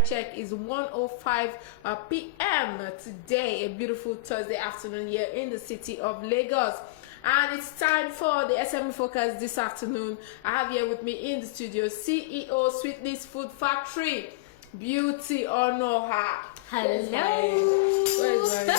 time check is 1:05 p.m. today, a beautiful Thursday afternoon here in the city of Lagos. And it's time for the SME Focus this afternoon. I have here with me in the studio CEO SWITLY Food Factory, Beauty Onuoha. Hello. Where is my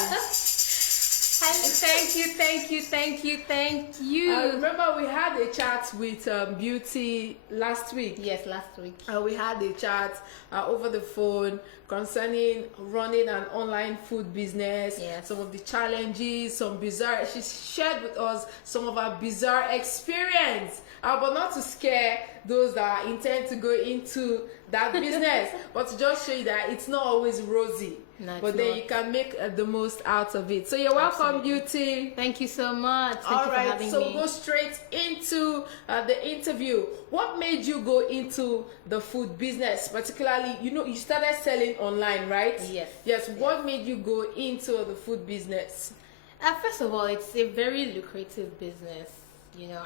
Thank you. I remember we had a chat with Beauty last week. Yes, last week. We had a chat over the phone concerning running an online food business. Yes. Some of the challenges, some bizarre. She shared with us some of her bizarre experience, but not to scare those that intend to go into that business, but to just show you that it's not always rosy. No, but then you can make the most out of it. So you're welcome, Absolutely. Beauty. Thank you so much. Thank you for having so me. we'll go straight into the interview. What made you go into the food business, particularly? You started selling online, right? Yes. What made you go into the food business? First of all, it's a very lucrative business.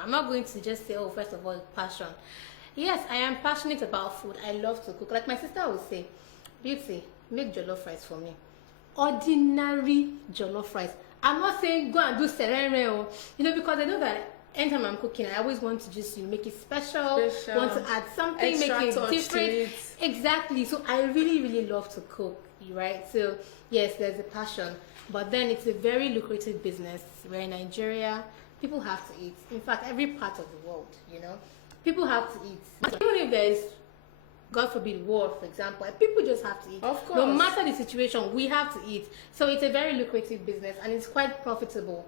I'm not going to just say, first of all, passion. Yes, I am passionate about food. I love to cook. Like my sister would say, Beauty, make jollof rice for me. Ordinary jollof rice. I'm not saying go and do serene, because I know that anytime I'm cooking, I always want to just make it special, want to add something, Extra make it touch different. to it. Exactly. So I really, really love to cook, right? So yes, there's a passion. But then it's a very lucrative business. We're in Nigeria, people have to eat. In fact, every part of the world, people have to eat. Even if there is, God forbid, war, for example, people just have to eat. Of course. No matter the situation, we have to eat. So it's a very lucrative business and it's quite profitable.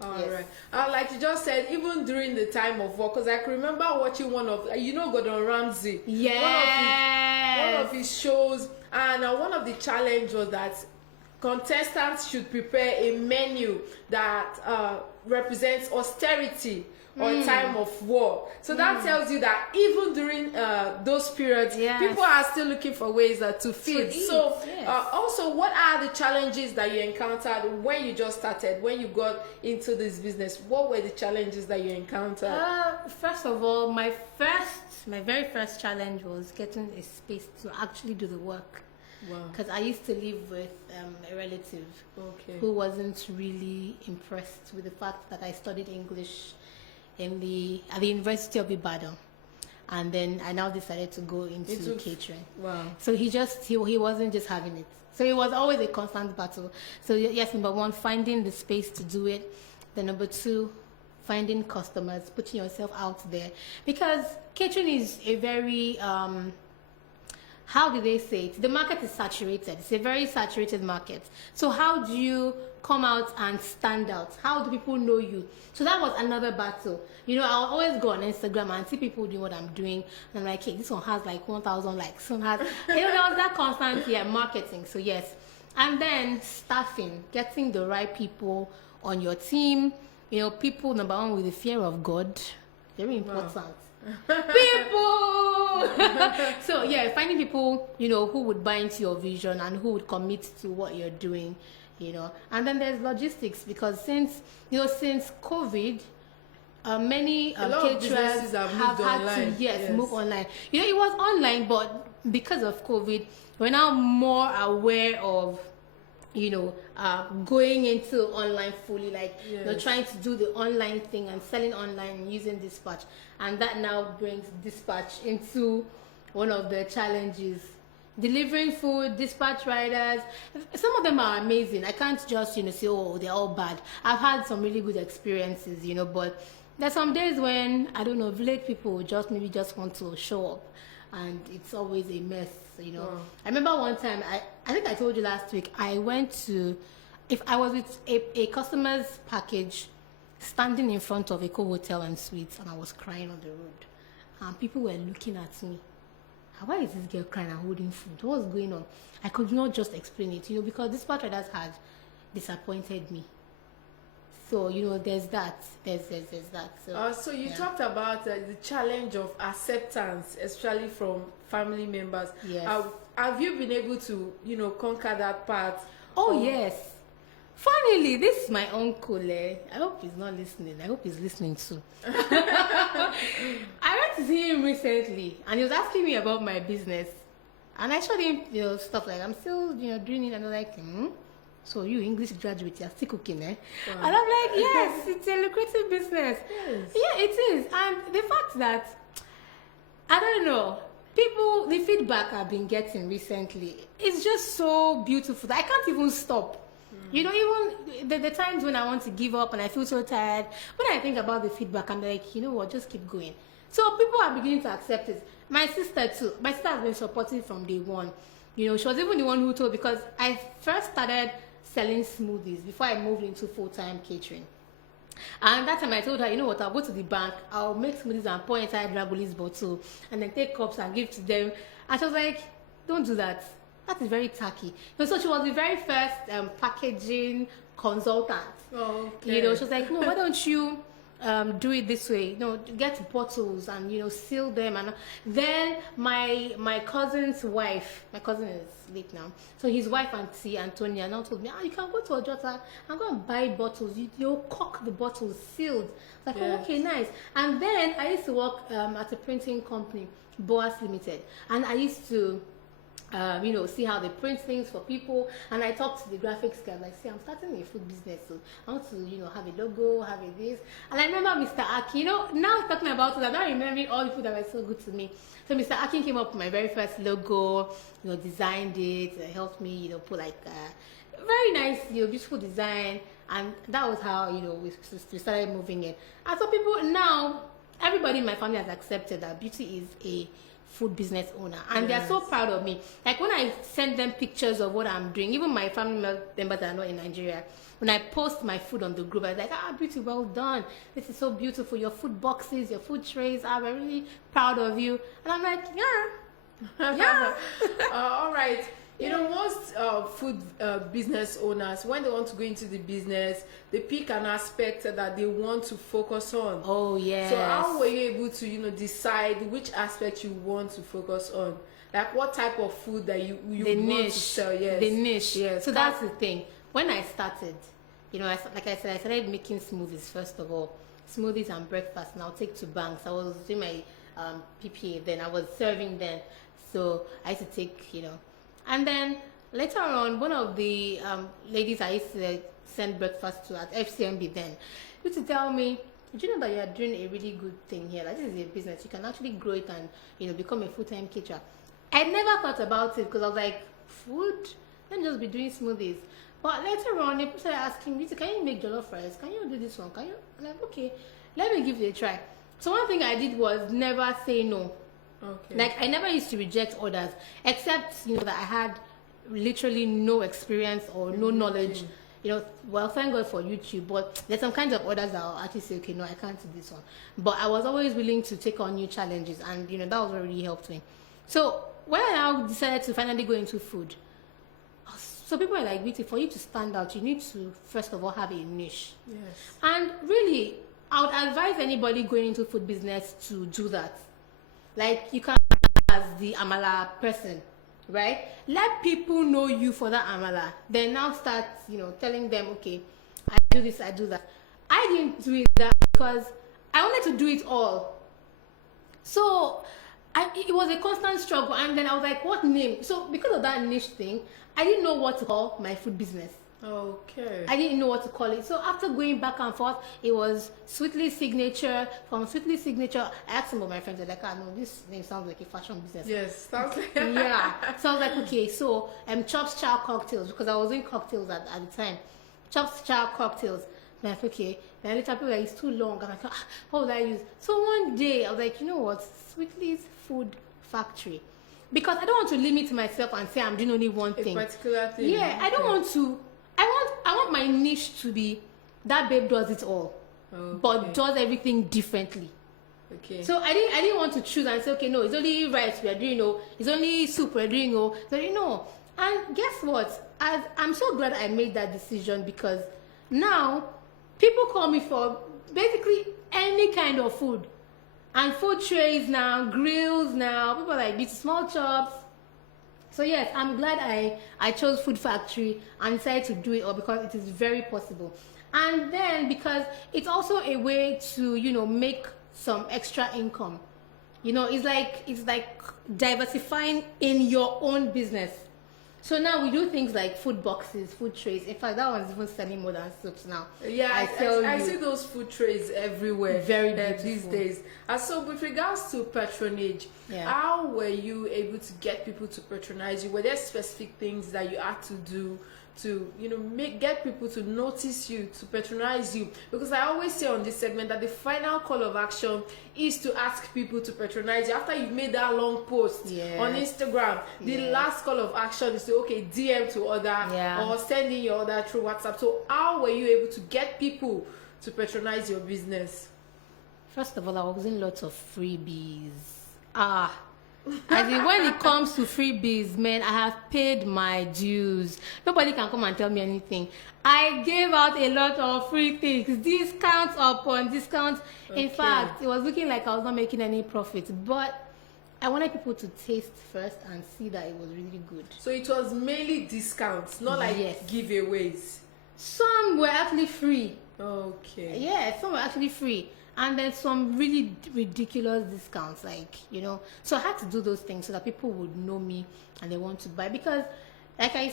All Yes. right. Like you just said, even during the time of war, because I can remember watching one of, Gordon Ramsay. Yes. One of his shows, and one of the challenge was that contestants should prepare a menu that represents austerity or a time of war. So that tells you that even during those periods, Yes. people are still looking for ways to feed. eat, So yes. also, what are the challenges that you encountered when you just started, when you got into this business? What were the challenges that you encountered? First of all, my very first challenge was getting a space to actually do the work. Wow. Because I used to live with a relative who wasn't really impressed with the fact that I studied English at the University of Ibadan, and then I now decided to go into catering. Wow. So he wasn't just having it. So it was always a constant battle. So yes, number one, finding the space to do it. Then number two, finding customers, putting yourself out there, because catering is a very how do they say it? The market is saturated. It's a very saturated market. So how do you come out and stand out? How do people know you? So that was another battle. I'll always go on Instagram and see people doing what I'm doing. And I'm like, hey, this one has like 1,000 likes. This one has, there was that constant, marketing. So yes. And then staffing, getting the right people on your team. People, number one, with the fear of God. Very important. Wow. People. So finding people who would buy into your vision and who would commit to what you're doing, and then there's logistics, because since COVID, many caterers have had online. to move online. It was online, but because of COVID, we're now more aware of going into online fully, trying to do the online thing and selling online and using dispatch, and that now brings dispatch into one of the challenges. Delivering food, dispatch riders, some of them are amazing. I can't just say, they're all bad. I've had some really good experiences, but there's some days when, I don't know, village people just want to show up, and it's always a mess. Wow. I remember one time, I think I told you last week, I was with a customer's package, standing in front of a hotel and suites, and I was crying on the road, and people were looking at me. Why is this girl crying and holding food? What's going on? I could not just explain it, because dispatch riders had disappointed me. So there's that. There's that. So you talked about the challenge of acceptance, especially from family members. Yes. Have you been able to conquer that part? Yes. Funnily, this is my uncle. I hope he's not listening. I hope he's listening too. I went to see him recently, and he was asking me about my business. And I showed him, stuff like I'm still, doing it, and they're like, so you English graduate, you're still cooking, eh? Wow. And I'm like, yes, it's a lucrative business. Yes. Yeah, it is. And the fact that, I don't know, the feedback I've been getting recently, it's just so beautiful that I can't even stop. Even the times when I want to give up and I feel so tired, when I think about the feedback, I'm like, you know what, just keep going. So people are beginning to accept it. My sister too. My sister has been supportive from day one. She was even the one who told, because I first started selling smoothies before I moved into full-time catering. And that time I told her, you know what, I'll go to the bank, I'll make smoothies and pour inside Dragolis bottle and then take cups and give to them. And she was like, don't do that. That is very tacky. So she was the very first packaging consultant. Oh, okay. She was like, no, why don't you do it this way? Get bottles and seal them. And then my cousin's wife, my cousin is late now, so his wife, Auntie Antonia, now told me, you can go to Ojota and go and buy bottles. You'll cork the bottles sealed. Like, oh, okay, nice. And then I used to work at a printing company, Boas Limited, and I used to see how they print things for people. And I talked to the graphics guy, like, see, I'm starting a food business, so I want to, have a logo, have a this. And I remember Mr. Aki, now talking about it, I'm not remembering all the food that were so good to me. So Mr. Aki came up with my very first logo, designed it, helped me, put like very nice, beautiful design. And that was how, we started moving it. And so people now, everybody in my family has accepted that Beauty is a food business owner, and they're so proud of me. Like when I send them pictures of what I'm doing, even my family members that are not in Nigeria, when I post my food on the group, I'm like, Beauty, well done, this is so beautiful, your food boxes, your food trays, I'm really proud of you. And I'm like, yeah. All right. Most food business owners, when they want to go into the business, they pick an aspect that they want to focus on. Oh, yes. So how were you able to, decide which aspect you want to focus on? Like what type of food that you want to sell? Yes. The niche. Yes. So that's the thing. When I started, like I said, I started making smoothies first of all. Smoothies and breakfast, and I'll take to banks. I was doing my PPA then. I was serving then. So I used to take, And then later on, one of the ladies I used to send breakfast to at FCMB then used to tell me, do you know that you are doing a really good thing here? Like, this is a business. You can actually grow it and, become a full-time caterer. I never thought about it because I was like, food? Let me just be doing smoothies. But later on, people started asking me, can you make jollof rice? Can you do this one? Can you? I'm like, okay, let me give it a try. So one thing I did was never say no. Okay. Like I never used to reject orders, except that I had literally no experience or no knowledge. Well, thank God for YouTube, but there's some kinds of orders that I'll actually say, okay, no, I can't do this one. But I was always willing to take on new challenges, and that was what really helped me. So when I now decided to finally go into food, so people are like, Beauty, for you to stand out, you need to first of all have a niche. Yes. And really, I would advise anybody going into food business to do that. Like, you can as the amala person, right? Let people know you for that amala. Then now start, telling them, okay, I do this, I do that. I didn't do it that because I wanted to do it all. So it was a constant struggle. And then I was like, what name? So because of that niche thing, I didn't know what to call my food business. Okay. I didn't know what to call it. So after going back and forth, it was Sweetly Signature. From Sweetly Signature, I asked some of my friends, they're like, no, this name sounds like a fashion business. Yes, sounds like yeah. So I was like, okay, so Chops Chow Cocktails, because I was doing cocktails at the time. Chops Chow Cocktails. I'm like, okay. Then later people were like, it's too long. I'm like, what would I use? So one day I was like, you know what? Sweetly's Food Factory. Because I don't want to limit myself and say I'm doing only one thing. A particular thing. Yeah, I don't want to. I want my niche to be that babe does it all, but does everything differently. Okay. So I didn't want to choose and say, okay, no, it's only rice we are doing, it's only soup we're doing, no. And guess what? I'm so glad I made that decision, because now people call me for basically any kind of food, and food trays now, grills now. People are like, these small chops. So yes, I'm glad I chose Food Factory and decided to do it all, because it is very possible. And then because it's also a way to, make some extra income. It's like diversifying in your own business. So now we do things like food boxes, food trays. In fact, that one's even selling more than soaps now. Yeah, I see those food trays everywhere. Very beautiful these days. And so, with regards to patronage, how were you able to get people to patronize you? Were there specific things that you had to do to, you know, get people to notice you, to patronize you? Because I always say on this segment that the final call of action is to ask people to patronize you. After you've made that long post on Instagram, the last call of action is to DM to order or send in your order through WhatsApp. So how were you able to get people to patronize your business? First of all, I was in lots of freebies. As in, when it comes to freebies, man, I have paid my dues. Nobody can come and tell me anything. I gave out a lot of free things, discounts upon discounts. In fact, it was looking like I was not making any profit, but I wanted people to taste first and see that it was really good. So it was mainly discounts, not like giveaways. Some were actually free. Okay. Yeah, some were actually free. And then some really ridiculous discounts, like, you know. So I had to do those things so that people would know me and they want to buy. Because, like I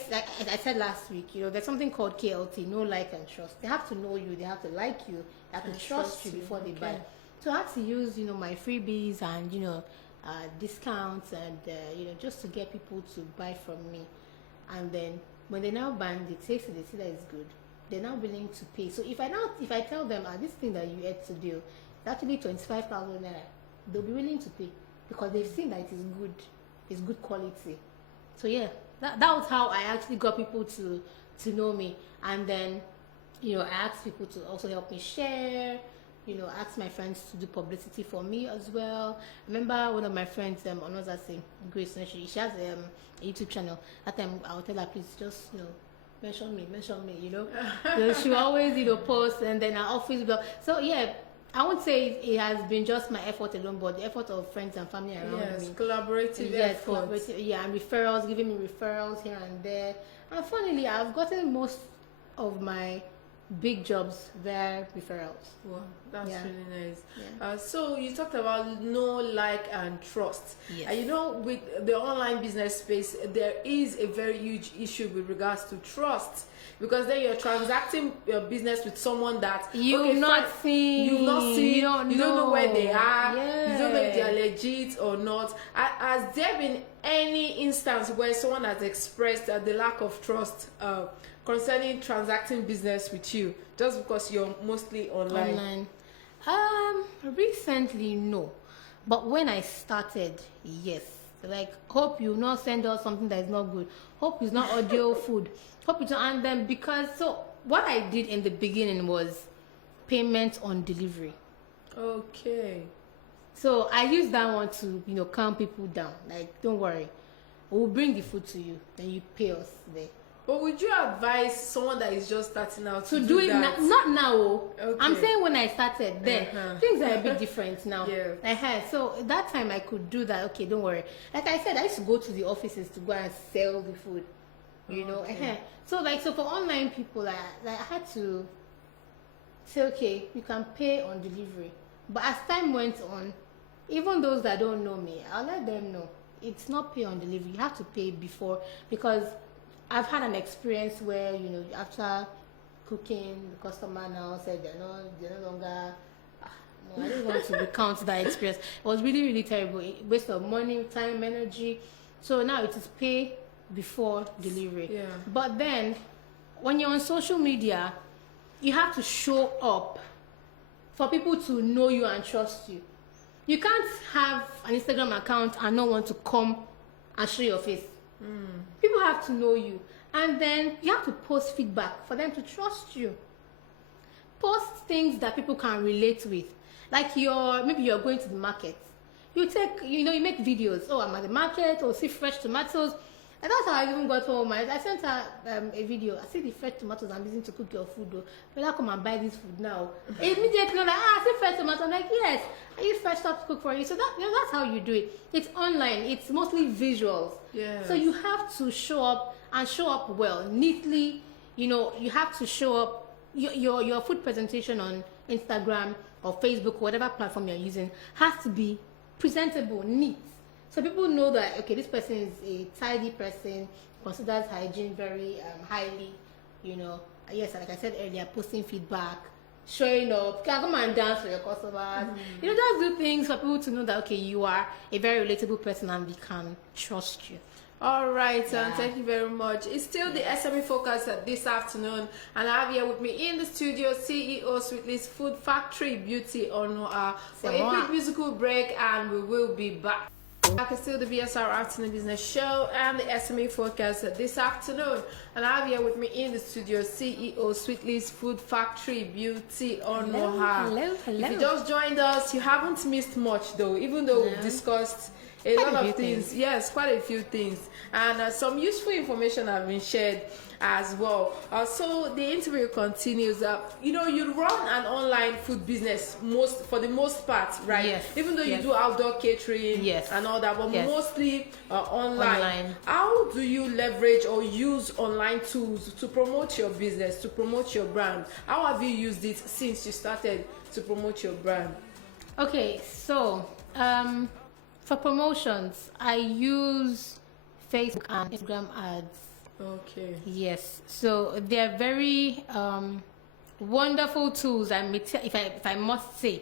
said last week, you know, there's something called KLT, know, like, and trust. They have to know you, they have to like you, they have to trust you before they buy. So I had to use, you know, my freebies and, you know, discounts and, you know, just to get people to buy from me. And then when they now buy, they taste it, they see that it's good. They're now willing to pay. So if I tell them, this thing that you ate today, it's actually 25,000 naira, they'll be willing to pay because they've seen that it is good, it's good quality. So yeah, that was how I actually got people to know me. And then, you know, I asked people to also help me share, you know, ask my friends to do publicity for me as well. I remember one of my friends, Onoza, Grace, she has a YouTube channel. That time I'll tell her, please just, you know, mention me, you know. So she always, you know, post, and then her office blog. So yeah, I won't say it has been just my effort alone, but the effort of friends and family around me. Collaborative efforts. Yeah, and referrals, giving me referrals here and there. And funnily, I've gotten most of my big jobs via referrals. Wow, that's really nice. Yeah. So you talked about know, like, and trust. Yes. You know, with the online business space, there is a very huge issue with regards to trust, because then you're transacting your business with someone that you've not seen, you don't know where they are, yes. You don't know if they are legit or not. Has there been any instance where someone has expressed the lack of trust concerning transacting business with you just because you're mostly online? Recently, no, but when I started, yes. Like, hope you not send us something that is not good, hope it's not audio food, hope it's not. And then, because so what I did in the beginning was payment on delivery. Okay. So I used that one to, you know, calm people down. Like, don't worry, we'll bring the food to you, then you pay us there. But would you advise someone that is just starting out to do it that? Not now. Okay. I'm saying when I started, then things are a bit different now. Yeah. So that time I could do that. Okay, don't worry. Like I said, I used to go to the offices to go and sell the food. You know. So for online people, I had to say, okay, you can pay on delivery. But as time went on, even those that don't know me, I'll let them know it's not pay on delivery. You have to pay before, because I've had an experience where, you know, after cooking, the customer now said they're no longer. No, I don't want to recount that experience. It was really, really terrible. Waste of money, time, energy. So now it is pay before delivery. Yeah. But then, when you're on social media, you have to show up for people to know you and trust you. You can't have an Instagram account and not want to come and show your face. People have to know you, and then you have to post feedback for them to trust you. Post things that people can relate with, like maybe you're going to the market. You make videos. Oh, I'm at the market. Or see fresh tomatoes. And that's how I even got home. I sent her a video. I see the fresh tomatoes I'm using to cook your food. Though, better come and buy this food now. Immediately, like, I see fresh tomatoes. I'm like, yes, I use fresh stuff to cook for you. So that's how you do it. It's online. It's mostly visuals. Yeah. So you have to show up, and show up well, neatly. You know, you have to show up. Your food presentation on Instagram or Facebook, whatever platform you're using, has to be presentable, neat. So people know that, okay, this person is a tidy person, considers hygiene very highly, you know. Yes, like I said earlier, posting feedback, showing up, can come and dance for your customers. You know, just do things for people to know that, okay, you are a very relatable person and we can trust you. All right, thank you very much. It's still the SME Focus this afternoon, and I have here with me in the studio CEO SWITLY Food Factory, Beauty Onuoha, for a quick musical break, and we will be back. Back is still the BSR Afternoon Business Show and the SME Focus this afternoon, and I have here with me in the studio CEO SWITLY Food Factory, Beauty Onuoha. Hello. If you just joined us, you haven't missed much though, even though we've discussed a lot of things. Yes, quite a few things, and some useful information have been shared as well. So the interview continues. You know, you run an online food business for the most part, right? Yes. Even though you do outdoor catering and all that, but mostly online. How do you leverage or use online tools to promote your business, to promote your brand? How have you used it since you started to promote your brand? Okay, so for promotions, I use Facebook and Instagram ads. Okay. Yes, so they're very wonderful tools. If I must say,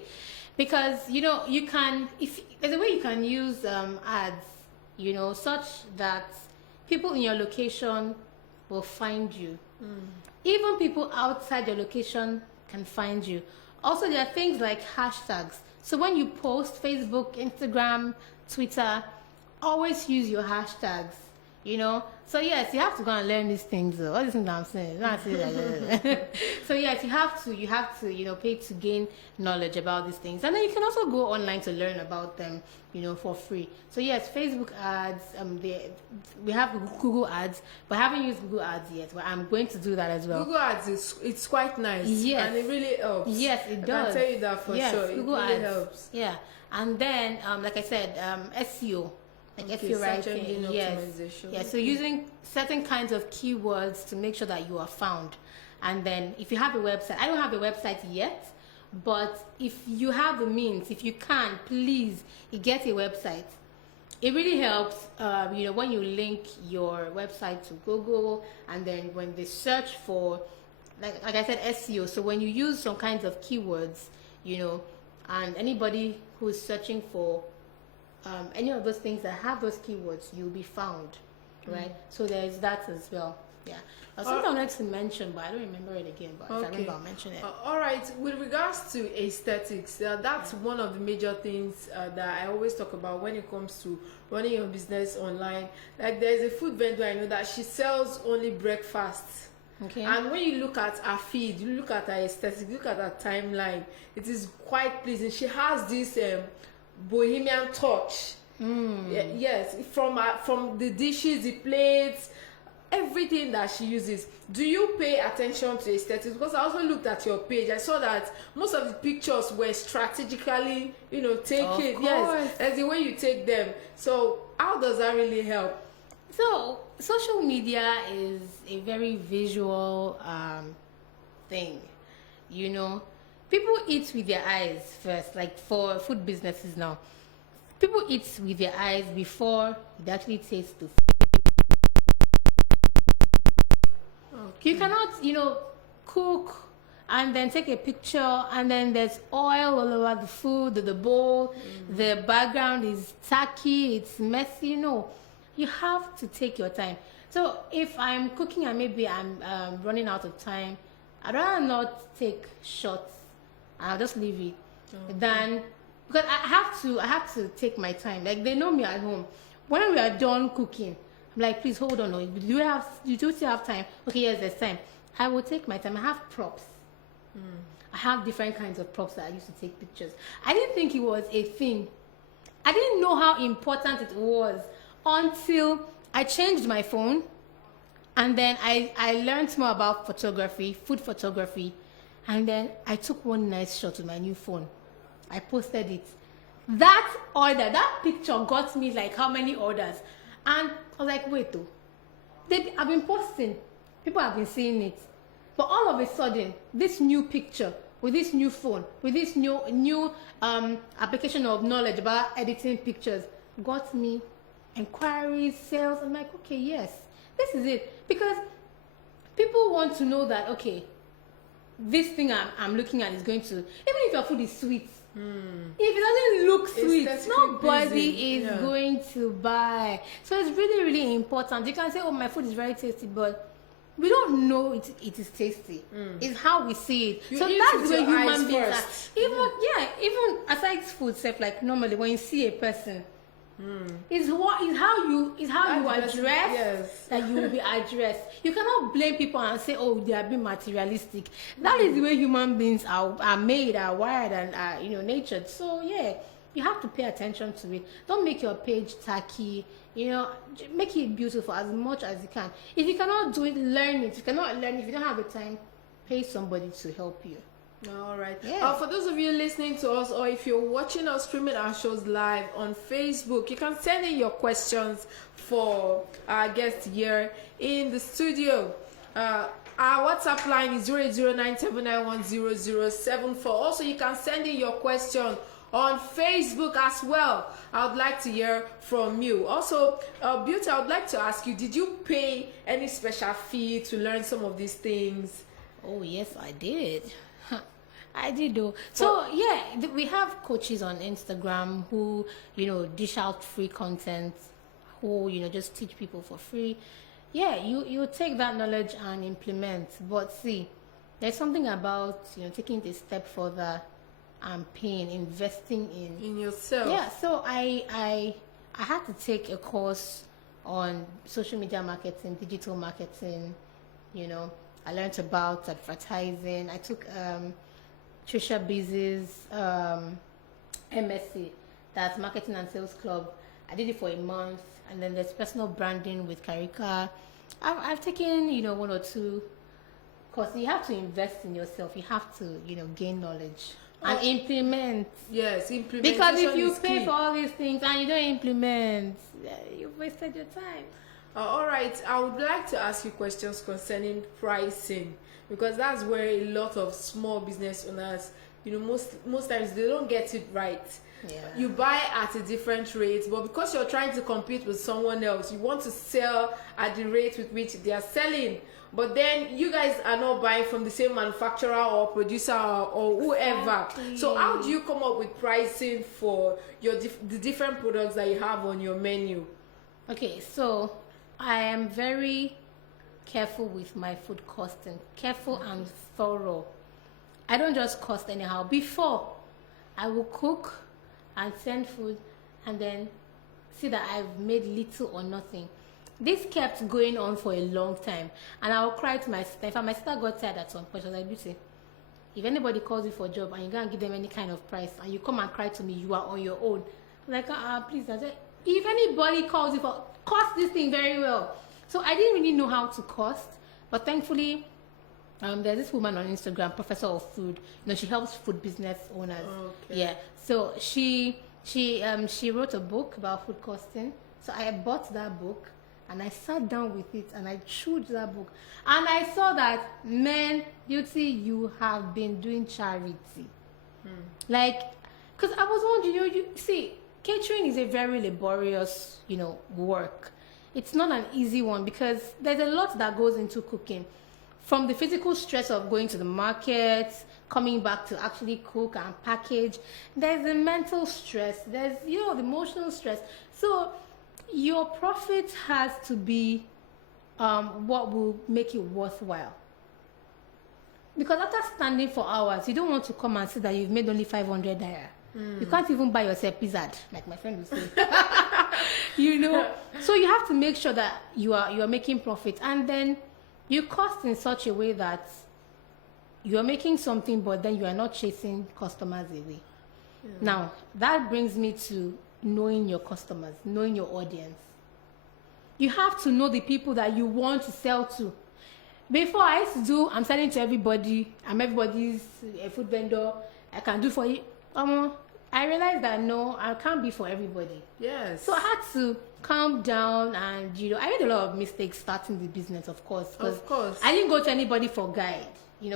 because you know you can, if there's a way you can use ads, you know, such that people in your location will find you. Even people outside your location can find you. Also, there are things like hashtags. So when you post Facebook, Instagram, Twitter, always use your hashtags, you know. So yes, you have to go and learn these things. All these things that I'm saying. So yes, you have to, you know, pay to gain knowledge about these things. And then you can also go online to learn about them, you know, for free. So yes, Facebook ads, we have Google ads, but I haven't used Google ads yet, but I'm going to do that as well. Google ads it's quite nice. Yes. And it really helps. Yes, it does. I can tell you that for sure. Google it really ads helps. Yeah. And then like I said, SEO. Like SEO writing, optimization. Yeah, so using certain kinds of keywords to make sure that you are found. And then if you have a website, I don't have a website yet, but if you have the means, if you can, please get a website. It really helps, you know, when you link your website to Google, and then when they search for, like I said, SEO. So when you use some kinds of keywords, you know, and anybody who is searching for any of those things that have those keywords, you'll be found, right? So there's that as well. Yeah. Something I wanted to mention, but I don't remember it again. But if I remember, I'll mention it. All right. With regards to aesthetics, that's one of the major things that I always talk about when it comes to running your business online. Like there's a food vendor I know that she sells only breakfasts. Okay. And when you look at her feed, you look at her aesthetic, look at her timeline, it is quite pleasing. She has this bohemian touch. Yes, from the dishes, the plates, everything that she uses. Do you pay attention to aesthetics? Because I also looked at your page, I saw that most of the pictures were strategically, you know, taken. Yes, that's the way you take them. So how does that really help? So social media is a very visual thing, you know. People eat with their eyes first, like for food businesses now. People eat with their eyes before they actually taste the food. Okay. You cannot, you know, cook and then take a picture and then there's oil all over the food, the bowl, the background is tacky, it's messy. No, you have to take your time. So if I'm cooking and maybe I'm running out of time, I'd rather not take shots. I'll just leave it. Then, because I have to take my time. Like they know me at home. When we are done cooking, I'm like, please hold on. You do still have time? Okay, yes, there's time. I will take my time. I have props. I have different kinds of props that I used to take pictures. I didn't think it was a thing. I didn't know how important it was until I changed my phone, and then I learned more about photography, food photography. And then I took one nice shot with my new phone. I posted it. That order, that picture got me like how many orders? And I was like, wait though. I've been posting. People have been seeing it. But all of a sudden, this new picture, with this new phone, with this new application of knowledge about editing pictures, got me inquiries, sales. I'm like, okay, yes, this is it. Because people want to know that, okay, this thing I'm looking at is going to, even if your food is sweet, if it doesn't look sweet, nobody is going to buy. So it's really, really important. You can say, oh, my food is very tasty, but we don't know it is tasty. It's how we see it. So that's the way human beings are. Even aside food stuff, like normally when you see a person, is how you address that you will be addressed. You cannot blame people and say, oh, they are being materialistic. That is the way human beings are made, are wired, and are natured. So yeah, you have to pay attention to it. Don't make your page tacky. Make it beautiful as much as you can. If you cannot do it, learn it. If you cannot learn it, if you don't have the time, pay somebody to help you. All right. Yeah. For those of you listening to us, or if you're watching or streaming our shows live on Facebook, you can send in your questions for our guest here in the studio. Our WhatsApp line is 08097910074. Also, you can send in your question on Facebook as well. I would like to hear from you. Also, Beauty, I would like to ask you, did you pay any special fee to learn some of these things? Oh, yes, I did. I did though. So yeah, we have coaches on Instagram who, dish out free content, who, just teach people for free. Yeah, you take that knowledge and implement. But see, there's something about, taking it a step further and paying, investing in yourself. Yeah, so I had to take a course on social media marketing, digital marketing. I learned about advertising. I took Trisha Biz's MSc, that's Marketing and Sales Club. I did it for a month, and then there's personal branding with Karika. I've taken, one or two courses. You have to invest in yourself. You have to, gain knowledge and implement. Yes, implementation. Because if you pay for all these things and you don't implement, you've wasted your time. All right, I would like to ask you questions concerning pricing, because that's where a lot of small business owners, most times they don't get it right. Yeah. You buy at a different rate, but because you're trying to compete with someone else, you want to sell at the rate with which they are selling. But then you guys are not buying from the same manufacturer or producer or whoever. Exactly. So how do you come up with pricing for the different products that you have on your menu? Okay, so I am very careful with my food costing, careful and thorough. I don't just cost anyhow. Before, I will cook and send food and then see that I've made little or nothing. This kept going on for a long time, and I will cry to my sister. In fact, my sister got tired at some point. She was like, Beauty, if anybody calls you for a job and you're gonna give them any kind of price and you come and cry to me, you are on your own. I'm like, please. I said, if anybody calls you for, cost this thing very well. So I didn't really know how to cost, but thankfully, there's this woman on Instagram, Professor of Food. She helps food business owners. Okay. Yeah. So she wrote a book about food costing. So I bought that book and I sat down with it and I chewed that book, and I saw that, man, Beauty, you have been doing charity. Like, because I was wondering, you see, catering is a very laborious, work. It's not an easy one because there's a lot that goes into cooking. From the physical stress of going to the market, coming back to actually cook and package, there's the mental stress, there's, the emotional stress. So your profit has to be what will make it worthwhile. Because after standing for hours, you don't want to come and say that you've made only 500 naira. You can't even buy yourself pizza, like my friend would say. So you have to make sure that you are making profit, and then you cost in such a way that you are making something, but then you are not chasing customers away. Now that brings me to knowing your customers, knowing your audience. You have to know the people that you want to sell to. Before, I used to do, I'm selling to everybody, I'm everybody's a food vendor, I can do for you. I realized that no, I can't be for everybody. Yes. So I had to calm down, and I made a lot of mistakes starting the business, of course. Of course. I didn't go to anybody for guide,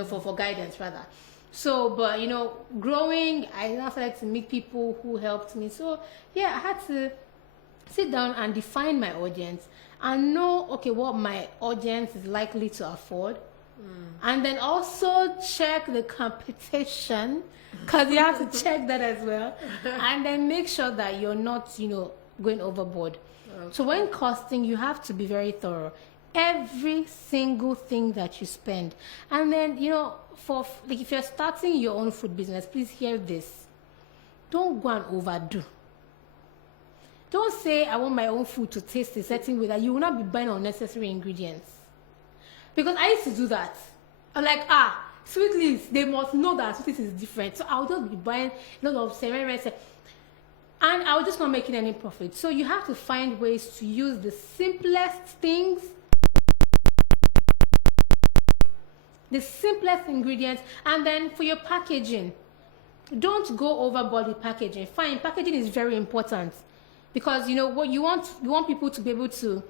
for guidance rather. So, but growing, I now started to meet people who helped me. So yeah, I had to sit down and define my audience and know, okay, what my audience is likely to afford. And then also check the competition, because you have to check that as well. And then make sure that you're not, going overboard. Okay. So when costing, you have to be very thorough. Every single thing that you spend. And then, for like if you're starting your own food business, please hear this. Don't go and overdo. Don't say, I want my own food to taste a certain way, that you will not be buying unnecessary ingredients. Because I used to do that. I'm like, Sweetlies, they must know that Sweetlies is different. So I'll just be buying a lot of cereal, and I'll just not making any profit. So you have to find ways to use the simplest things, the simplest ingredients, and then for your packaging, don't go overboard with packaging. Fine, packaging is very important, because what you want people to be able to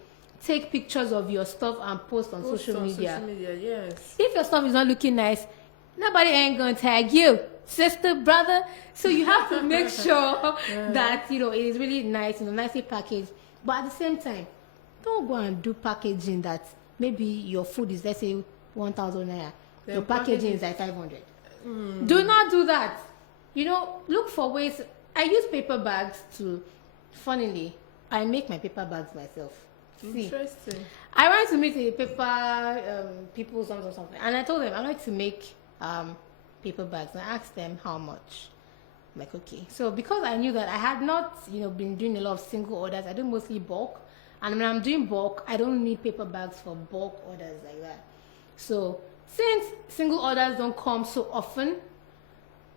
take pictures of your stuff and post on social media. Yes. If your stuff is not looking nice, nobody ain't gonna tag you, sister, brother. So you have to make sure that it is really nice, nicely packaged. But at the same time, don't go and do packaging that maybe your food is, let's say, 1,000 naira. Your packaging is like 500. Do not do that. Look for ways. I use paper bags to, funnily, I make my paper bags myself. Interesting. I went to meet a paper people, something, and I told them I like to make paper bags. And I asked them how much. I'm like, okay. So because I knew that I had not, been doing a lot of single orders, I do mostly bulk. And when I'm doing bulk, I don't need paper bags for bulk orders like that. So since single orders don't come so often,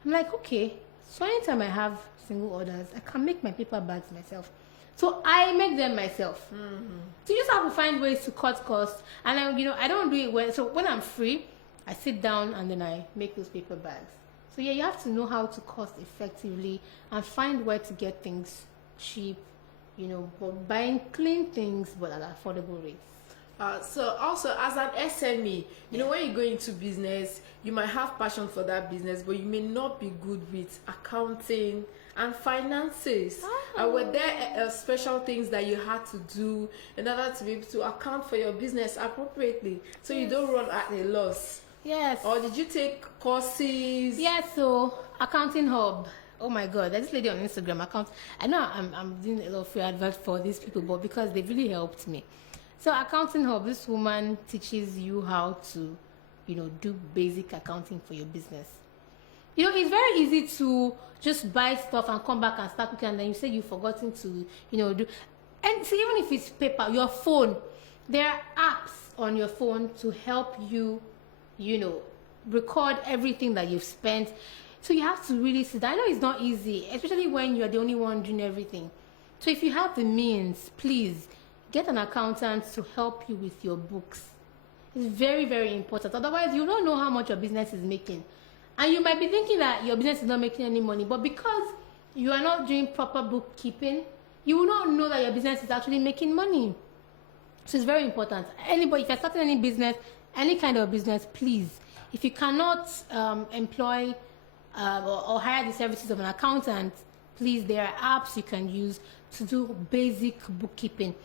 I'm like, okay. So anytime I have single orders, I can make my paper bags myself. So I make them myself. So you just have to find ways to cut costs. And I don't do it well. So when I'm free, I sit down and then I make those paper bags. So yeah, you have to know how to cost effectively and find where to get things cheap, but buying clean things but at affordable rates. So also as an SME, when you go into business, you might have passion for that business, but you may not be good with accounting and finances. Were there special things that you had to do in order to be able to account for your business appropriately, so you don't run at a loss? Yes. Or did you take courses? Yes. So Accounting Hub. Oh my God, there's this lady on Instagram account. I know I'm doing a lot of free advert for these people, but because they really helped me. So Accounting Hub, this woman teaches you how to, do basic accounting for your business. It's very easy to just buy stuff and come back and start cooking, and then you say you've forgotten to, do. And see, even if it's paper, your phone, there are apps on your phone to help you, record everything that you've spent. So you have to really sit down. I know it's not easy, especially when you're the only one doing everything. So if you have the means, please get an accountant to help you with your books. It's very, very important. Otherwise, you don't know how much your business is making. And you might be thinking that your business is not making any money, but because you are not doing proper bookkeeping, you will not know that your business is actually making money. So it's very important. Anybody, if you're starting any business, any kind of business, please, if you cannot employ or hire the services of an accountant, please, there are apps you can use to do basic bookkeeping.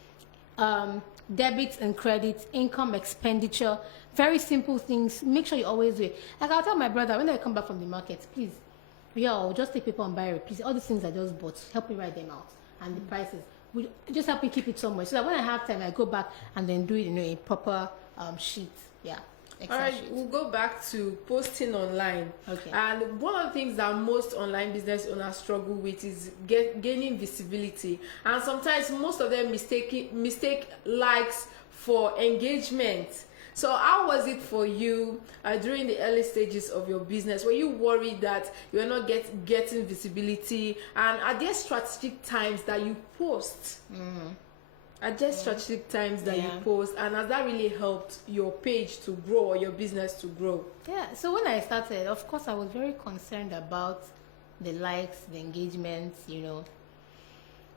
Debits and credits, income, expenditure, very simple things. Make sure you always do it. Like I'll tell my brother when I come back from the market, please, I'll just take paper and buy it. Please, all these things I just bought, help me write them out, and the prices. Will just help me keep it somewhere so that when I have time, I go back and then do it in a proper sheet. Yeah. All right, we'll go back to posting online. Okay. And one of the things that most online business owners struggle with is gaining visibility. And sometimes most of them mistake likes for engagement. So how was it for you during the early stages of your business? Were you worried that you are not getting visibility? And are there strategic times that you post? Are there strategic times that you post, and has that really helped your page to grow or your business to grow? Yeah, so when I started, of course, I was very concerned about the likes, the engagements,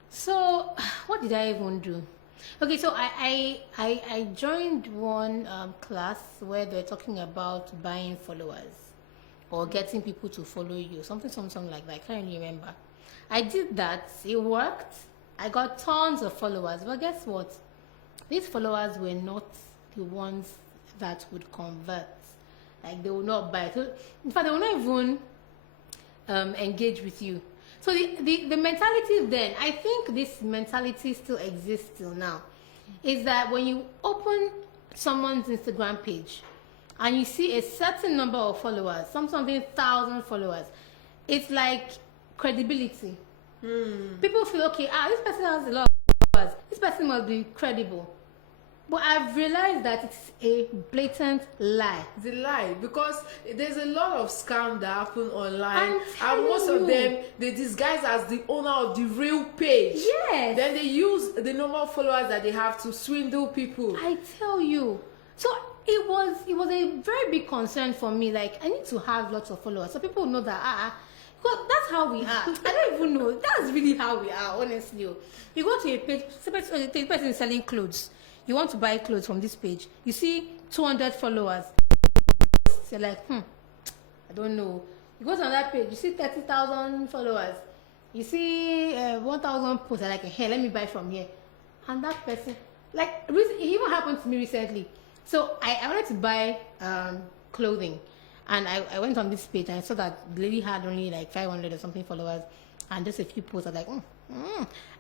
So what did I even do? Okay, so I joined one class where they're talking about buying followers or getting people to follow you, something like that. I can't really remember. I did that. It worked. I got tons of followers. But guess what? These followers were not the ones that would convert. Like, they will not buy. So, in fact, they will not even engage with you. So the mentality then, I think this mentality still exists till now, is that when you open someone's Instagram page and you see a certain number of followers, something 1,000 followers, it's like credibility. People feel, okay, this person has a lot of followers, this person must be credible. But I've realized that it's a blatant lie. It's a lie, because there's a lot of scam that happen online, and most of them, they disguise as the owner of the real page. Yes. Then they use the normal followers that they have to swindle people. I tell you. So it was a very big concern for me. Like, I need to have lots of followers so people know that because that's how we are. I don't even know. That's really how we are, honestly. You go to a page, the person is selling clothes. You want to buy clothes from this page. You see 200 followers. You're like, I don't know. You go to another page. You see 30,000 followers. You see 1,000 posts. You're like, hey, let me buy from here. And that person, like, it even happened to me recently. So I wanted to buy clothing. And I went on this page and I saw that the lady had only like 500 or something followers. And just a few posts. I was like,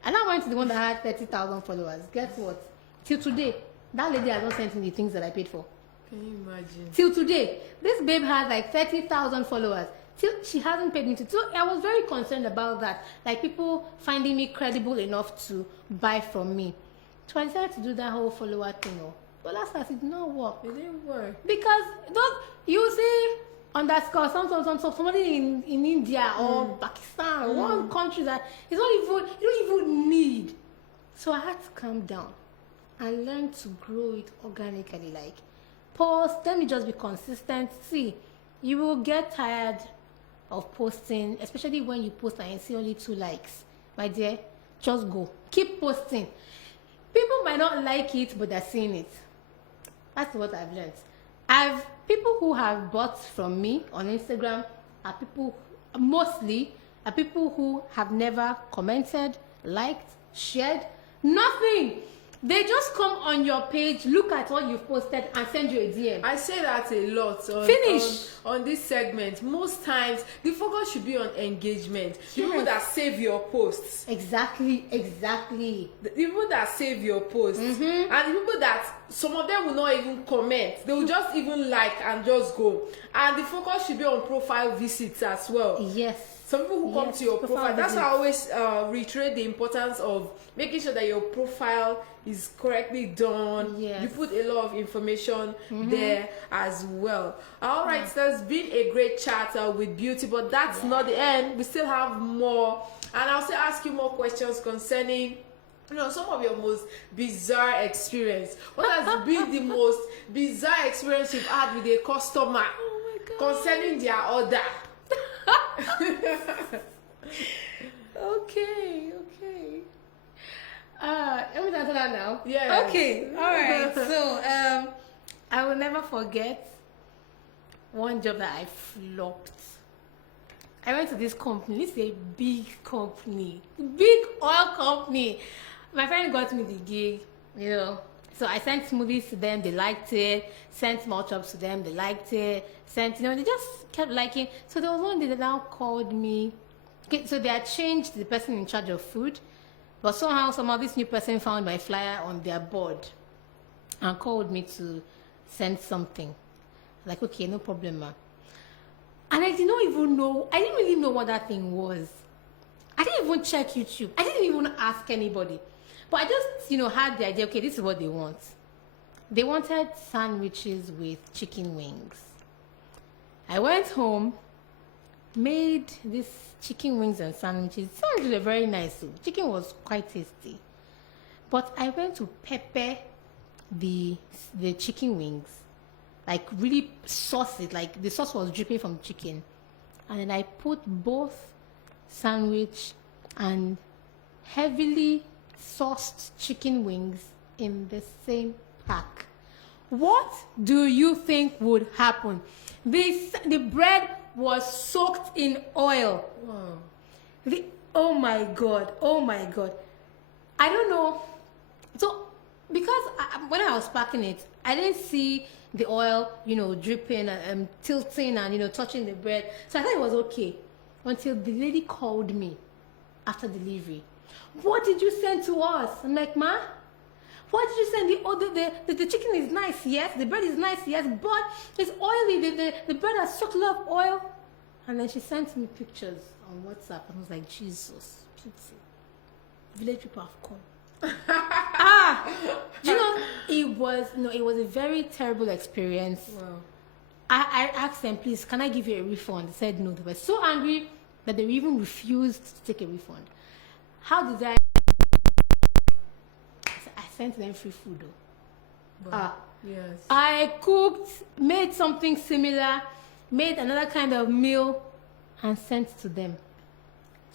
And I went to the one that had 30,000 followers. Guess what? Till today, that lady has not sent me the things that I paid for. Can you imagine? Till today, this babe has like 30,000 followers. Till she hasn't paid me to. So I was very concerned about that. Like, people finding me credible enough to buy from me. So I decided to do that whole follower thing. But last time it did not work. It didn't work. Because you see underscore somebody in India or Pakistan or one country that you don't even need. So I had to calm down and learn to grow it organically. Like, post, let me just be consistent. See, you will get tired of posting, especially when you post and you see only 2 likes. My dear, just go. Keep posting. People might not like it, but they're seeing it. That's what I've learned. People who have bought from me on Instagram are mostly people who have never commented, liked, shared, nothing. They just come on your page, look at what you've posted, and send you a DM. I say that a lot on this segment. Most times, the focus should be on engagement. Yes. The people that save your posts. Exactly. The people that save your posts. And the people that, some of them will not even comment. They will just even like and just go. And the focus should be on profile visits as well. Yes. Some people who come to your profile. That's why I always reiterate the importance of making sure that your profile is correctly done. Yes. You put a lot of information there as well. All right, so there's been a great chat with Beauty, but that's not the end. We still have more, and I'll still ask you more questions concerning some of your most bizarre experience. What has been the most bizarre experience you've had with a customer concerning their order? Okay. Let me answer that now. Yeah. Okay. All right. So, I will never forget one job that I flopped. I went to this company. It's a big company, big oil company. My friend got me the gig, So I sent smoothies to them. They liked it. Sent small chops to them. They liked it. Sent, they just kept liking. So there was one day that now called me. Okay, so they had changed the person in charge of food. But somehow this new person found my flyer on their board and called me to send something. Like, okay, no problem, ma. And I didn't really know what that thing was. I didn't even check YouTube. I didn't even ask anybody. But I just, had the idea, okay, this is what they want. They wanted sandwiches with chicken wings. I went home, made this chicken wings and sandwiches. Sandwiches were very nice too. Chicken was quite tasty. But I went to pepper the chicken wings, like really sauce it, like the sauce was dripping from chicken. And then I put both sandwich and heavily sauced chicken wings in the same pack. What do you think would happen? The bread was soaked in oil. Wow. Oh my god. I don't know. So because when I was packing it, I didn't see the oil, dripping and tilting and touching the bread. So I thought it was okay until the lady called me after delivery. What did you send to us? I'm like, ma, what did you send? The chicken is nice, yes. The bread is nice, yes. But it's oily. The bread has sucked a lot of oil. And then she sent me pictures on WhatsApp. And I was like, Jesus, pity. Village people have come. It was a very terrible experience. Wow. I asked them, please, can I give you a refund? They said no. They were so angry that they even refused to take a refund. How did I sent them free food though. Wow. Yes. I cooked, made something similar, made another kind of meal, and sent to them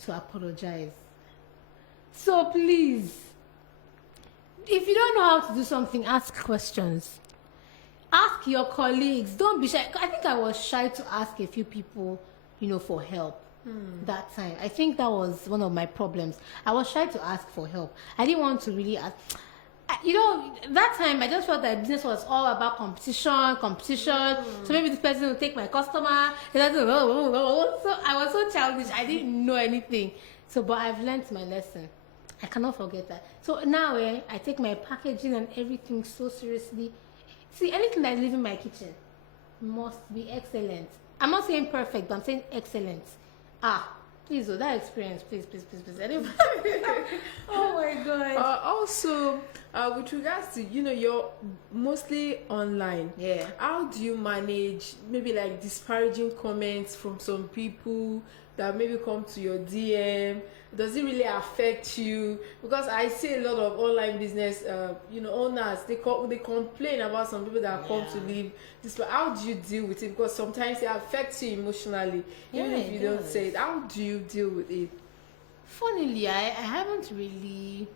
to apologize. So please, if you don't know how to do something, ask questions. Ask your colleagues. Don't be shy. I think I was shy to ask a few people, for help that time. I think that was one of my problems. I was shy to ask for help. I didn't want to really ask. That time I just felt that business was all about competition. So maybe this person will take my customer. So I was so childish. I didn't know anything. But I've learned my lesson. I cannot forget that. So now I take my packaging and everything so seriously. See, anything that is leaving my kitchen must be excellent. I'm not saying perfect, but I'm saying excellent. Please, that experience, please. Oh my God. Also, with regards to, you're mostly online. Yeah. How do you manage maybe like disparaging comments from some people that maybe come to your DM? Does it really affect you? Because I see a lot of online business, owners, they complain about some people that come to live this. But how do you deal with it? Because sometimes it affects you emotionally, even if you don't say it. How do you deal with it? Funnily, I haven't really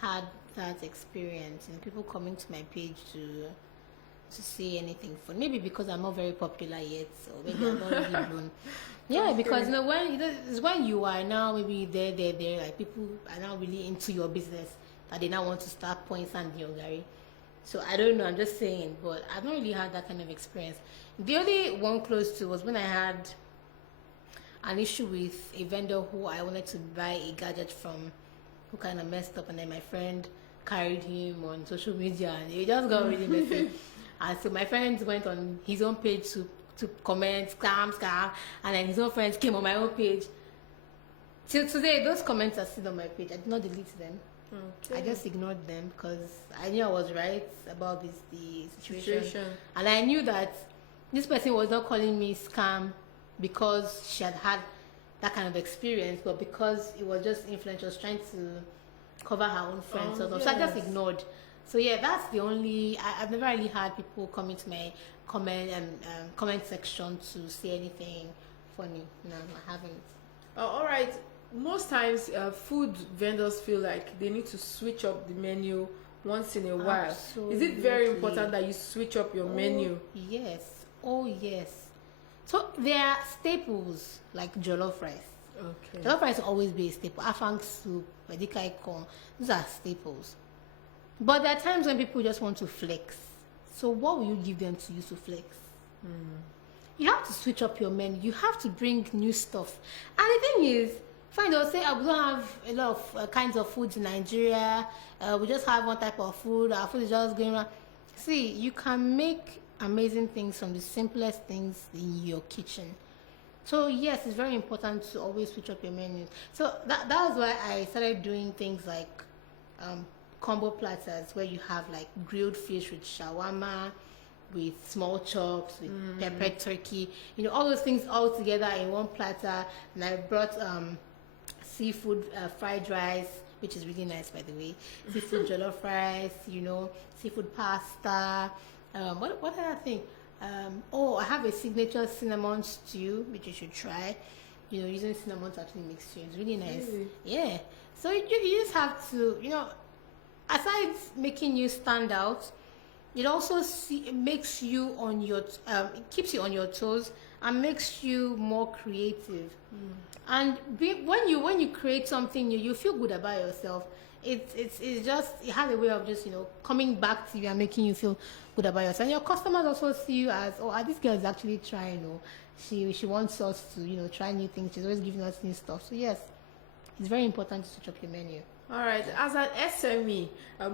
had that experience. People coming to my page to say anything fun. Maybe because I'm not very popular yet, so maybe I'm not really known. Yeah, because it's when you are now maybe there, like people are now really into your business that they now want to start points and your Gary. So I don't know, I'm just saying, but I've not really had that kind of experience. The only one close to was when I had an issue with a vendor who I wanted to buy a gadget from, who kind of messed up, and then my friend carried him on social media and it just got really messy. And so my friends went on his own page to comment, scam, and then his own friends came on my own page. Till today, those comments are still on my page. I did not delete them. Okay. I just ignored them because I knew I was right about the situation. And I knew that this person was not calling me scam because she had that kind of experience, but because it was just influential, trying to cover her own friends. So I just ignored. So yeah, that's the only. I've never really had people come into my comment section to say anything funny. No, I haven't. All right. Most times, food vendors feel like they need to switch up the menu once in a while. Absolutely. Is it very important that you switch up your menu? Yes. Oh yes. So there are staples like jollof rice. Okay. Jollof rice will always be a staple. Afang soup, medikai corn. These are staples. But there are times when people just want to flex. So what will you give them to use to flex? You have to switch up your menu. You have to bring new stuff. And the thing is, fine, they'll say, we don't have a lot of kinds of foods in Nigeria. We just have one type of food. Our food is just going around. See, you can make amazing things from the simplest things in your kitchen. So yes, it's very important to always switch up your menu. So that was why I started doing things like combo platters, where you have like grilled fish with shawarma, with small chops, with peppered turkey, all those things all together in one platter. And I brought seafood fried rice, which is really nice, by the way. Seafood jollof rice, seafood pasta. What other thing? I have a signature cinnamon stew, which you should try. Using cinnamon to actually mix stew. It's really nice. Really? Yeah. So you just have to, aside making you stand out, it also makes you on your, it keeps you on your toes and makes you more creative. And when you create something new, you feel good about yourself. it's just, it has a way of just, you know, coming back to you and making you feel good about yourself. And your customers also see you as, oh, this girl is actually trying, or she wants us to, you know, try new things. She's always giving us new stuff. So yes, it's very important to switch up your menu. All right, as an SME,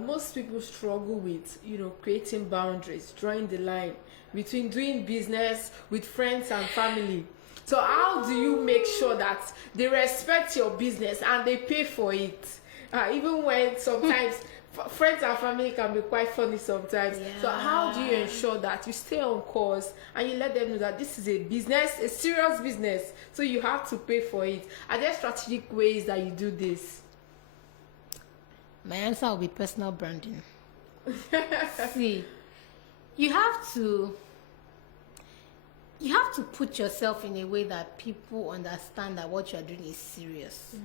most people struggle with, you know, creating boundaries, drawing the line between doing business with friends and family. So how do you make sure that they respect your business and they pay for it? Even when sometimes friends and family can be quite funny sometimes. Yeah. So how do you ensure that you stay on course and you let them know that this is a business, a serious business, so you have to pay for it? Are there strategic ways that you do this? My answer will be personal branding. See, you have to put yourself in a way that people understand that what you're doing is serious. Yes.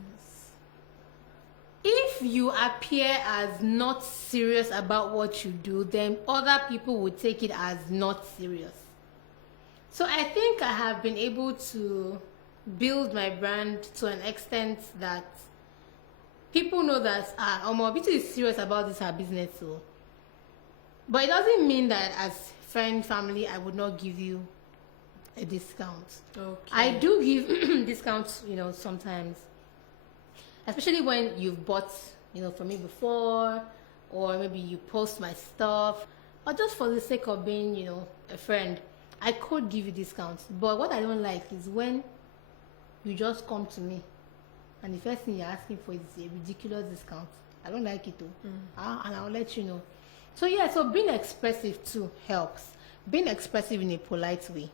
If you appear as not serious about what you do, then other people will take it as not serious. So I think I have been able to build my brand to an extent that people know that Beauty is serious about this, her business. So, but it doesn't mean that as friend, family, I would not give you a discount. Okay. I do give discounts, you know, sometimes, especially when you've bought, you know, from me before, or maybe you post my stuff, or just for the sake of being, you know, a friend. I could give you discounts, but what I don't like is when you just come to me and the first thing you're asking for is a ridiculous discount. I don't like it too. And I'll let you know. So yeah, so being expressive too helps. Being expressive in a polite way.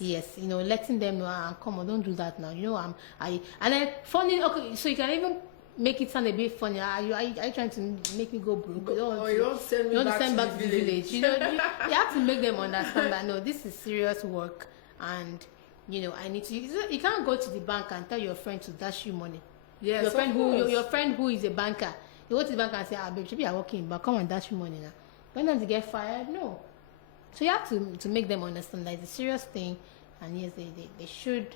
Yes, you know, letting them know, come on, don't do that now. You know, and then funny. Okay, so you can even make it sound a bit funny. Are you trying to make me go broke? You don't send me back to the village. You know, you have to make them understand that no, this is serious work, and you know, I need to. You can't go to the bank and tell your friend to dash you money. Yes, your friend who is a banker. You go to the bank and say, babe, maybe you're working, but come and dash me money now. When does it get fired? No. So you have to make them understand that it's a serious thing, and yes, they should,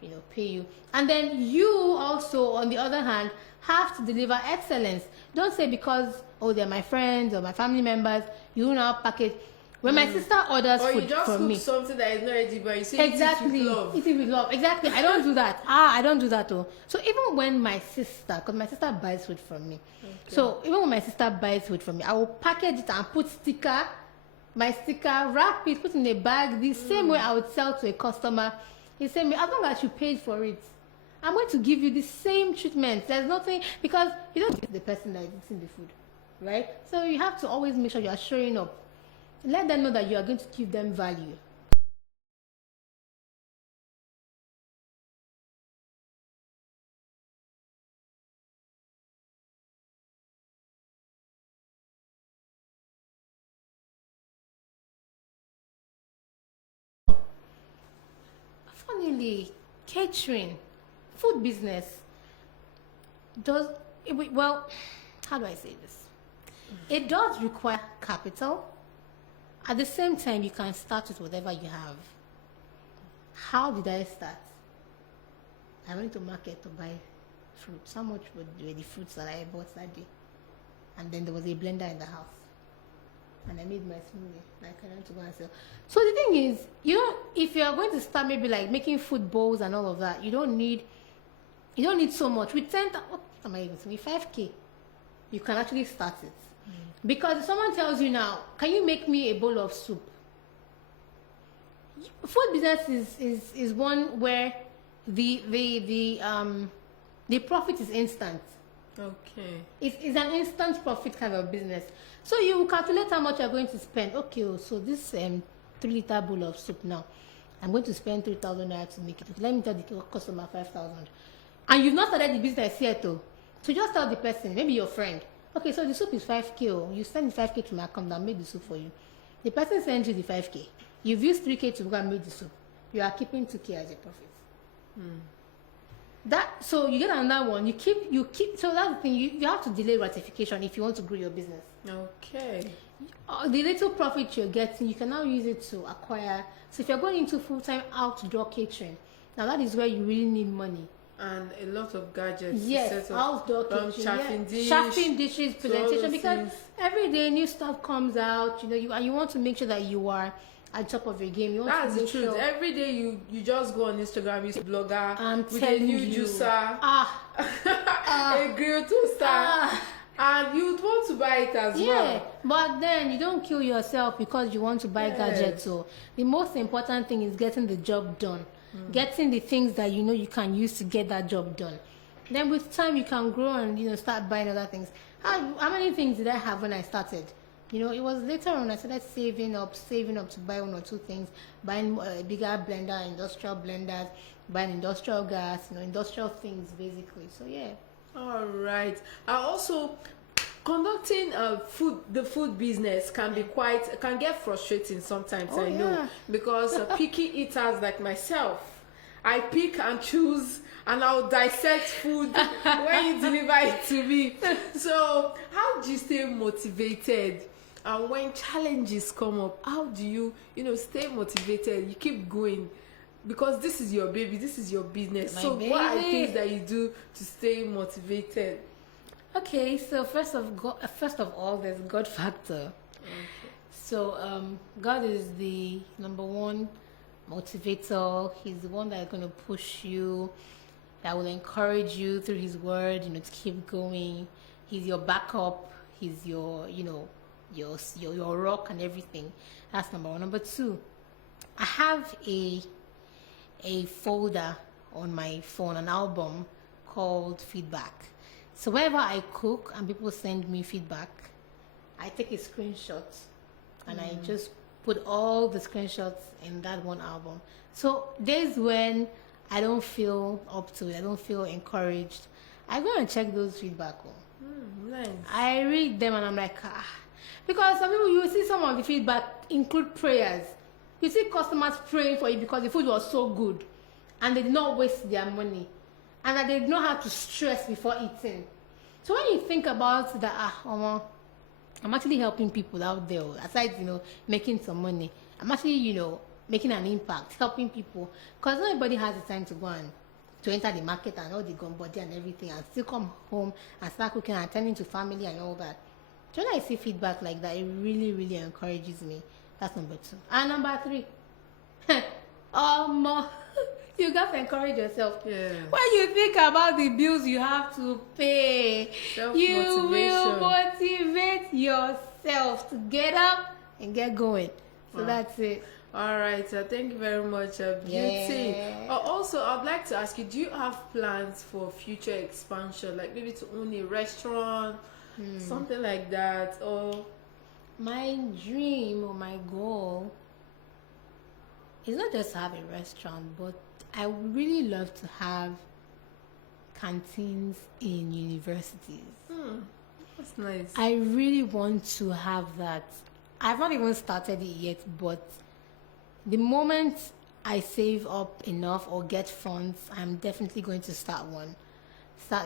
you know, pay you. And then you also, on the other hand, have to deliver excellence. Don't say because, oh, they're my friends or my family members, you now package. When my sister orders food from me, or you just cook something that is not ready, but you say exactly, eat it with love. Exactly. I don't do that. I don't do that though. So even when my sister, because my sister buys food from me, so even when my sister buys food from me, I will package it and put my sticker, wrap it, put in a bag, the same way I would sell to a customer. The same way, as long as you paid for it, I'm going to give you the same treatment. There's nothing, because you don't get the person that is eating the food, right? So you have to always make sure you are showing up. Let them know that you are going to give them value. Funnily, catering, food business well, how do I say this? It does require capital. At the same time, you can start with whatever you have. How did I start? I went to market to buy fruits. How much were the fruits that I bought that day? And then there was a blender in the house. And I made my smoothie. Like I went to go and sell. So the thing is, you know, if you're going to start maybe like making food bowls and all of that, you don't need so much. With 5K, you can actually start it. Because if someone tells you now, can you make me a bowl of soup? Food business is one where the profit is instant. Okay. It's an instant profit kind of business. So you will calculate how much you're going to spend. Okay, so this 3-liter bowl of soup now, I'm going to spend 3,000 naira to make it. Let me tell the customer 5,000. And you've not started the business yet, though. So just tell the person, maybe your friend, okay, so the soup is 5K. Oh, you send the 5K to my account, I'll make the soup for you. The person sends you the 5K. You've used 3K to go and make the soup. You are keeping 2K as a profit. So you get another one. You keep. So that's the thing. You have to delay gratification if you want to grow your business. Okay. The little profit you're getting, you can now use it to acquire. So if you're going into full-time outdoor catering, now that is where you really need money. And a lot of gadgets. Yes, outdoor kitchen, chafing dishes, presentation, because every day new stuff comes out. You want to make sure that you are at top of your game. You want That's to the make truth. sure. Every day you just go on Instagram, you see blogger with a telling new you. juicer, a grill toaster, and you would want to buy it as well. But then you don't kill yourself because you want to buy gadgets. So the most important thing is getting the job done, getting the things that you can use to get that job done. Then with time you can grow and start buying other things. How many things did I have when I started? It was later on I started saving up to buy one or two things, buying a bigger blender, industrial blenders, buying industrial gas, industrial things basically. So yeah. All right. Also, conducting the food business can get frustrating sometimes. I know, because picky eaters like myself, I pick and choose, and I'll dissect food when you deliver it to me. So how do you stay motivated? And when challenges come up, how do you stay motivated? You keep going, because this is your baby, this is your business. What are things that you do to stay motivated? Okay, so first of all, there's God factor. So God is the number one motivator. He's the one that's going to push you, that will encourage you through His word, to keep going. He's your backup. He's your your rock and everything. That's number one. Number two, I have a folder on my phone, an album called Feedback. So whenever I cook and people send me feedback, I take a screenshot and I just put all the screenshots in that one album. So days when I don't feel up to it, I don't feel encouraged, I go and check those feedback. Nice. I read them and I'm like, because some people, you see some of the feedback include prayers. You see customers praying for you because the food was so good and they did not waste their money and that they did not have to stress before eating. So when you think about that, I'm actually helping people out there, aside making some money, I'm actually making an impact, helping people, because not everybody has the time to go and to enter the market and all the gun body and everything and still come home and start cooking and attending to family and all that. So when I see feedback like that, it really, really encourages me. That's number two. And number three, you got to encourage yourself. Yeah. When you think about the bills you have to pay, you will motivate yourself to get up and get going. So that's it. All right. Thank you very much, Beauty. Also, I'd like to ask you, do you have plans for future expansion, like maybe to own a restaurant, something like that? Or my dream or my goal is not just to have a restaurant, but I would really love to have canteens in universities. That's nice. I really want to have that. I've not even started it yet, but the moment I save up enough or get funds, I'm definitely going to start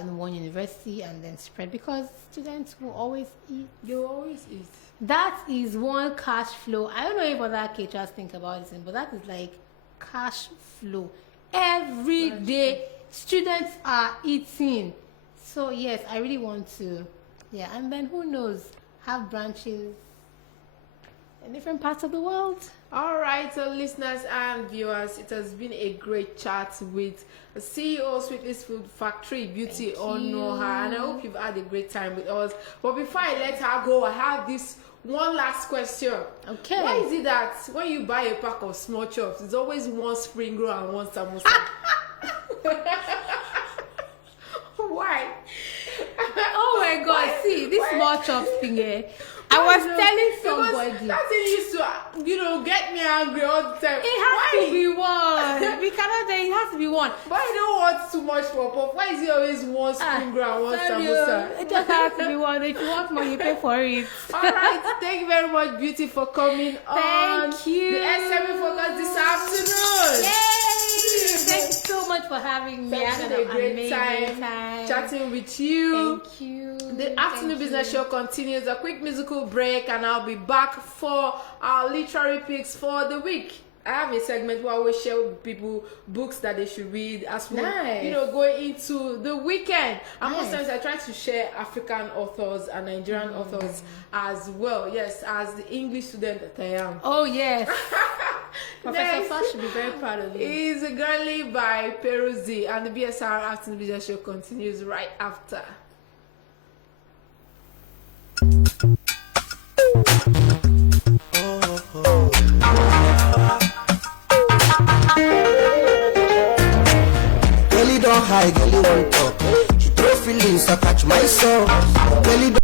in one university and then spread, because students will always eat. You always eat. That is one cash flow. I don't know if other caterers think about it, but that is like cash flow. Every day, students are eating. So yes, I really want to. Yeah, and then who knows, have branches in different parts of the world. All right, so listeners and viewers, it has been a great chat with the CEO of SWITLY Food Factory, Beauty Onuoha, and I hope you've had a great time with us. But before I let her go, I have this one last question. Okay. Why is it that when you buy a pack of small chops, it's always one spring roll and one samosa? Why? Oh my God! See this small chops thing here. I was telling somebody that thing used to, get me angry all the time. It has to be one. We cannot. It has to be one. But I don't want too much for pop. Why is it always one spring roll and one samosa? It just has to be one. If you want more, you pay for it. All right. Thank you very much, Beauty, for coming on. Thank you. The SWITLY Focus this afternoon. Yay! Thank you so much for having me. I had a great time chatting with you. Thank you. The afternoon business show continues. A quick musical break, and I'll be back for our literary picks for the week. I have a segment where I always share with people books that they should read as we, Nice. you know, going into the weekend. And most Nice. times I try to share African authors and Nigerian authors as well. Yes, as the English student that I am. Oh yes. Professor Next Fash should be very proud of you. is Girly by Peruzi, and the BSR Afternoon Business Show continues right after. Girlie don't hide, girlie won't talk. She throw feelings, I catch myself. Girlie